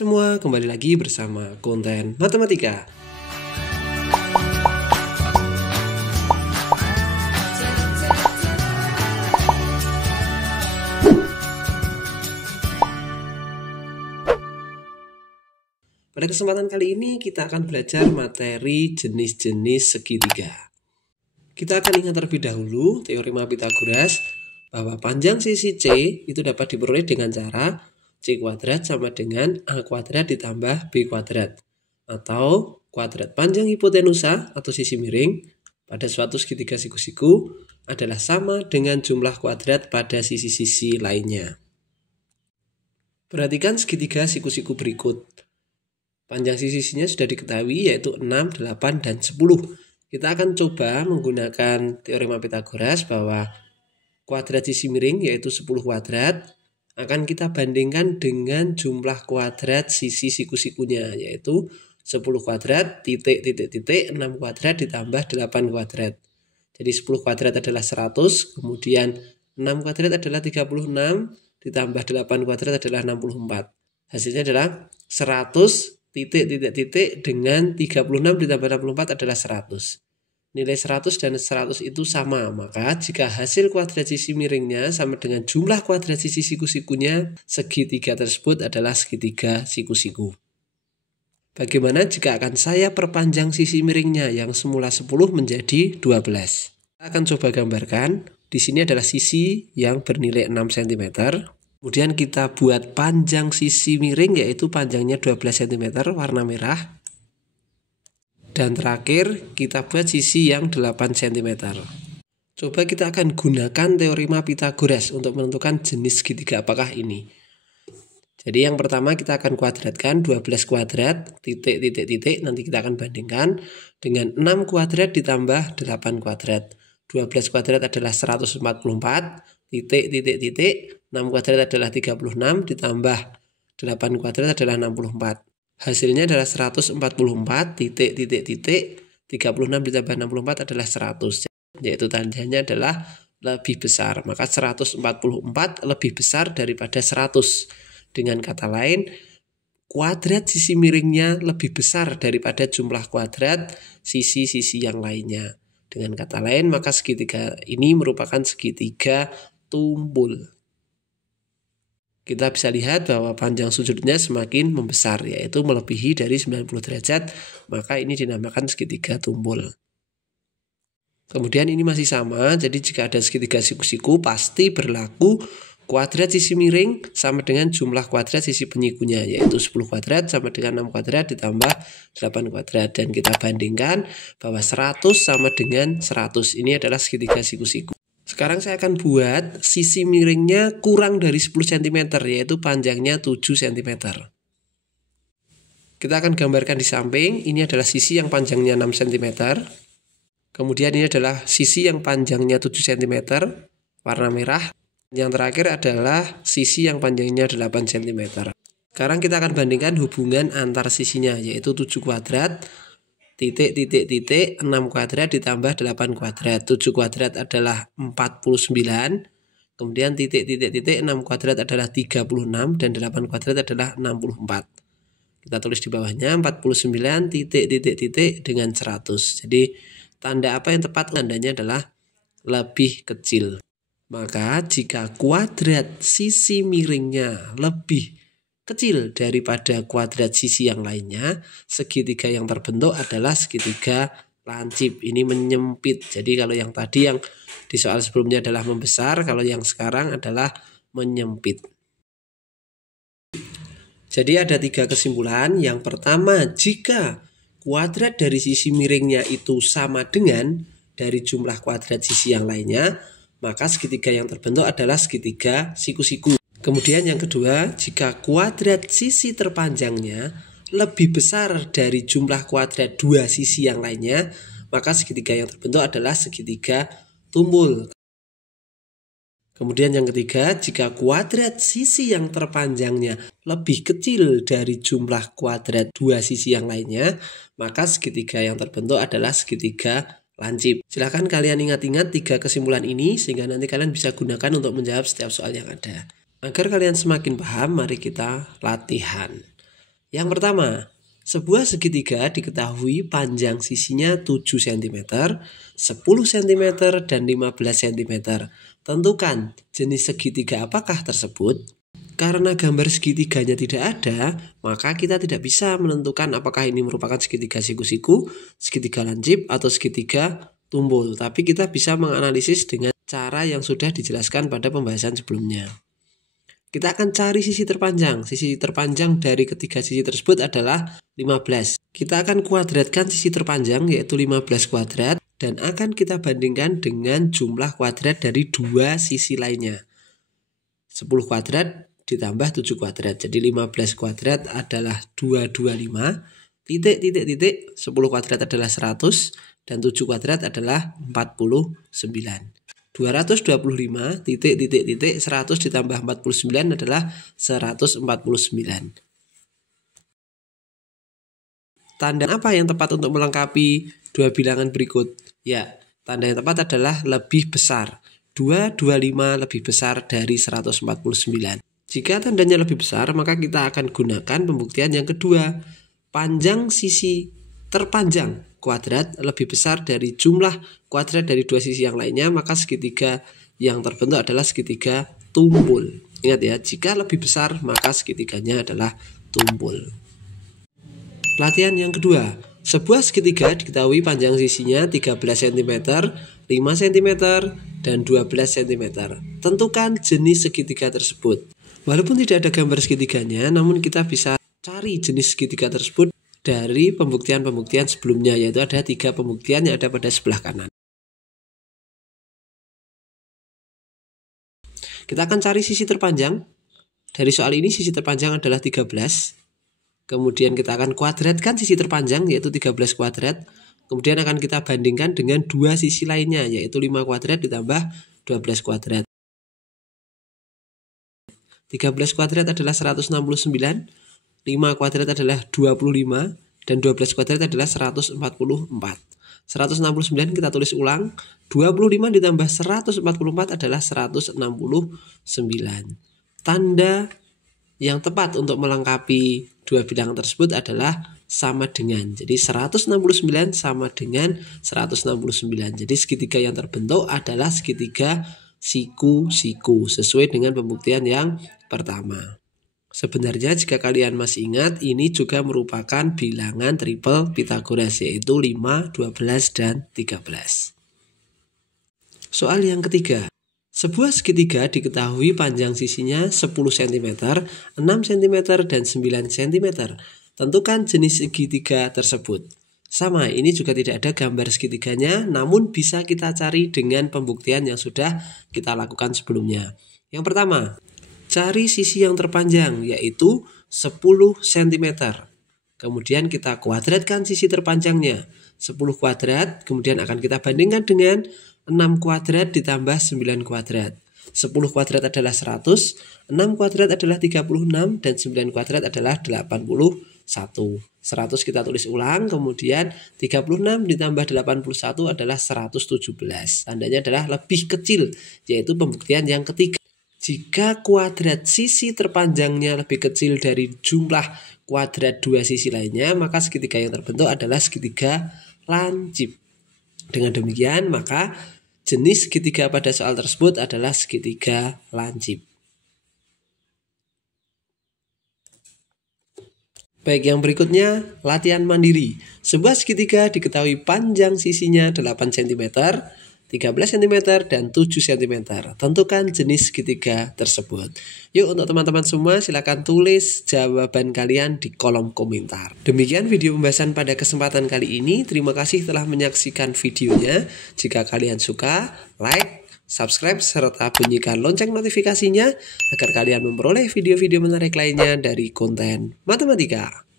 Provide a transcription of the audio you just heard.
Semua kembali lagi bersama konten matematika. Pada kesempatan kali ini kita akan belajar materi jenis-jenis segitiga. Kita akan ingat terlebih dahulu teorema Pythagoras bahwa panjang sisi C itu dapat diperoleh dengan cara C kuadrat sama dengan A kuadrat ditambah B kuadrat. Atau kuadrat panjang hipotenusa atau sisi miring pada suatu segitiga siku-siku adalah sama dengan jumlah kuadrat pada sisi-sisi lainnya. Perhatikan segitiga siku-siku berikut. Panjang sisi-sisinya sudah diketahui yaitu 6, 8, dan 10. Kita akan coba menggunakan teorema Pythagoras bahwa kuadrat sisi miring yaitu 10 kuadrat akan kita bandingkan dengan jumlah kuadrat sisi siku-sikunya yaitu 10 kuadrat titik 6 kuadrat ditambah 8 kuadrat. Jadi 10 kuadrat adalah 100, kemudian 6 kuadrat adalah 36, ditambah 8 kuadrat adalah 64. Hasilnya adalah 100 titik dengan 36 ditambah 64 adalah 100. Nilai 100 dan 100 itu sama, maka jika hasil kuadrat sisi miringnya sama dengan jumlah kuadrat sisi siku-sikunya, segitiga tersebut adalah segitiga siku-siku. Bagaimana jika akan saya perpanjang sisi miringnya yang semula 10 menjadi 12? Kita akan coba gambarkan. Di sini adalah sisi yang bernilai 6 cm. Kemudian kita buat panjang sisi miring yaitu panjangnya 12 cm warna merah. Dan terakhir kita buat sisi yang 8 cm. Coba kita akan gunakan teorema Pythagoras untuk menentukan jenis segitiga apakah ini. Jadi yang pertama kita akan kuadratkan 12 kuadrat titik nanti kita akan bandingkan dengan 6 kuadrat ditambah 8 kuadrat. 12 kuadrat adalah 144 titik 6 kuadrat adalah 36 ditambah 8 kuadrat adalah 64. Hasilnya adalah 144 titik 36 ditambah 64 adalah 100. Yaitu tandanya adalah lebih besar. Maka 144 lebih besar daripada 100. Dengan kata lain, kuadrat sisi miringnya lebih besar daripada jumlah kuadrat sisi-sisi yang lainnya. Dengan kata lain, maka segitiga ini merupakan segitiga tumpul. Kita bisa lihat bahwa panjang sudutnya semakin membesar, yaitu melebihi dari 90 derajat, maka ini dinamakan segitiga tumpul. Kemudian ini masih sama, jadi jika ada segitiga siku-siku pasti berlaku kuadrat sisi miring sama dengan jumlah kuadrat sisi penyikunya, yaitu 10 kuadrat sama dengan 6 kuadrat ditambah 8 kuadrat. Dan kita bandingkan bahwa 100 sama dengan 100, ini adalah segitiga siku-siku. Sekarang saya akan buat sisi miringnya kurang dari 10 cm, yaitu panjangnya 7 cm. Kita akan gambarkan di samping, ini adalah sisi yang panjangnya 6 cm. Kemudian ini adalah sisi yang panjangnya 7 cm, warna merah. Yang terakhir adalah sisi yang panjangnya 8 cm. Sekarang kita akan bandingkan hubungan antar sisinya, yaitu 7 kuadrat titik 6 kuadrat ditambah 8 kuadrat. 7 kuadrat adalah 49. Kemudian titik 6 kuadrat adalah 36 dan 8 kuadrat adalah 64. Kita tulis di bawahnya 49 titik dengan 100. Jadi tanda apa yang tepat? Tandanya adalah lebih kecil. Maka jika kuadrat sisi miringnya lebih kecil daripada kuadrat sisi yang lainnya, segitiga yang terbentuk adalah segitiga lancip. Ini menyempit. Jadi kalau yang tadi yang di soal sebelumnya adalah membesar, kalau yang sekarang adalah menyempit. Jadi ada 3 kesimpulan. Yang pertama, jika kuadrat dari sisi miringnya itu sama dengan dari jumlah kuadrat sisi yang lainnya, maka segitiga yang terbentuk adalah segitiga siku-siku. Kemudian yang kedua, jika kuadrat sisi terpanjangnya lebih besar dari jumlah kuadrat dua sisi yang lainnya, maka segitiga yang terbentuk adalah segitiga tumpul. Kemudian yang ketiga, jika kuadrat sisi yang terpanjangnya lebih kecil dari jumlah kuadrat dua sisi yang lainnya, maka segitiga yang terbentuk adalah segitiga lancip. Silahkan kalian ingat-ingat 3 kesimpulan ini sehingga nanti kalian bisa gunakan untuk menjawab setiap soal yang ada. Agar kalian semakin paham, mari kita latihan. Yang pertama, sebuah segitiga diketahui panjang sisinya 7 cm, 10 cm, dan 15 cm. Tentukan jenis segitiga apakah tersebut. Karena gambar segitiganya tidak ada, maka kita tidak bisa menentukan apakah ini merupakan segitiga siku-siku, segitiga lancip, atau segitiga tumpul. Tapi kita bisa menganalisis dengan cara yang sudah dijelaskan pada pembahasan sebelumnya. Kita akan cari sisi terpanjang. Sisi terpanjang dari ketiga sisi tersebut adalah 15. Kita akan kuadratkan sisi terpanjang, yaitu 15 kuadrat, dan akan kita bandingkan dengan jumlah kuadrat dari dua sisi lainnya. 10 kuadrat ditambah 7 kuadrat. Jadi 15 kuadrat adalah 225, titik, 10 kuadrat adalah 100, dan 7 kuadrat adalah 49. 225, titik, 100 ditambah 49 adalah 149. Tanda apa yang tepat untuk melengkapi dua bilangan berikut? Ya, tanda yang tepat adalah lebih besar. 225 lebih besar dari 149. Jika tandanya lebih besar, maka kita akan gunakan pembuktian yang kedua. Panjang sisi terpanjang kuadrat lebih besar dari jumlah kuadrat dari dua sisi yang lainnya, maka segitiga yang terbentuk adalah segitiga tumpul. Ingat ya, jika lebih besar, maka segitiganya adalah tumpul. Latihan yang kedua. Sebuah segitiga diketahui panjang sisinya 13 cm, 5 cm, dan 12 cm. Tentukan jenis segitiga tersebut. Walaupun tidak ada gambar segitiganya, namun kita bisa cari jenis segitiga tersebut dari pembuktian-pembuktian sebelumnya, yaitu ada 3 pembuktian yang ada pada sebelah kanan. Kita akan cari sisi terpanjang. Dari soal ini sisi terpanjang adalah 13. Kemudian kita akan kuadratkan sisi terpanjang, yaitu 13 kuadrat. Kemudian akan kita bandingkan dengan dua sisi lainnya, yaitu 5 kuadrat ditambah 12 kuadrat. 13 kuadrat adalah 169, 5 kuadrat adalah 25, dan 12 kuadrat adalah 144. 169 kita tulis ulang, 25 ditambah 144 adalah 169. Tanda yang tepat untuk melengkapi dua bilangan tersebut adalah sama dengan. Jadi 169 sama dengan 169. Jadi segitiga yang terbentuk adalah segitiga siku-siku sesuai dengan pembuktian yang pertama. Sebenarnya jika kalian masih ingat, ini juga merupakan bilangan triple Pythagoras, yaitu 5, 12, dan 13. Soal yang ketiga. Sebuah segitiga diketahui panjang sisinya 10 cm, 6 cm, dan 9 cm. Tentukan jenis segitiga tersebut. Sama, ini juga tidak ada gambar segitiganya, namun bisa kita cari dengan pembuktian yang sudah kita lakukan sebelumnya. Yang pertama, cari sisi yang terpanjang, yaitu 10 cm. Kemudian kita kuadratkan sisi terpanjangnya, 10 kuadrat, kemudian akan kita bandingkan dengan 6 kuadrat ditambah 9 kuadrat. 10 kuadrat adalah 100, 6 kuadrat adalah 36, dan 9 kuadrat adalah 81. 100 kita tulis ulang, kemudian 36 ditambah 81 adalah 117. Tandanya adalah lebih kecil, yaitu pembuktian yang ketiga. Jika kuadrat sisi terpanjangnya lebih kecil dari jumlah kuadrat dua sisi lainnya, maka segitiga yang terbentuk adalah segitiga lancip. Dengan demikian, maka jenis segitiga pada soal tersebut adalah segitiga lancip. Baik, yang berikutnya latihan mandiri. Sebuah segitiga diketahui panjang sisinya 8 cm, 13 cm, dan 7 cm. Tentukan jenis segitiga tersebut. Yuk, untuk teman-teman semua silakan tulis jawaban kalian di kolom komentar. Demikian video pembahasan pada kesempatan kali ini. Terima kasih telah menyaksikan videonya. Jika kalian suka, like, subscribe, serta bunyikan lonceng notifikasinya agar kalian memperoleh video-video menarik lainnya dari konten matematika.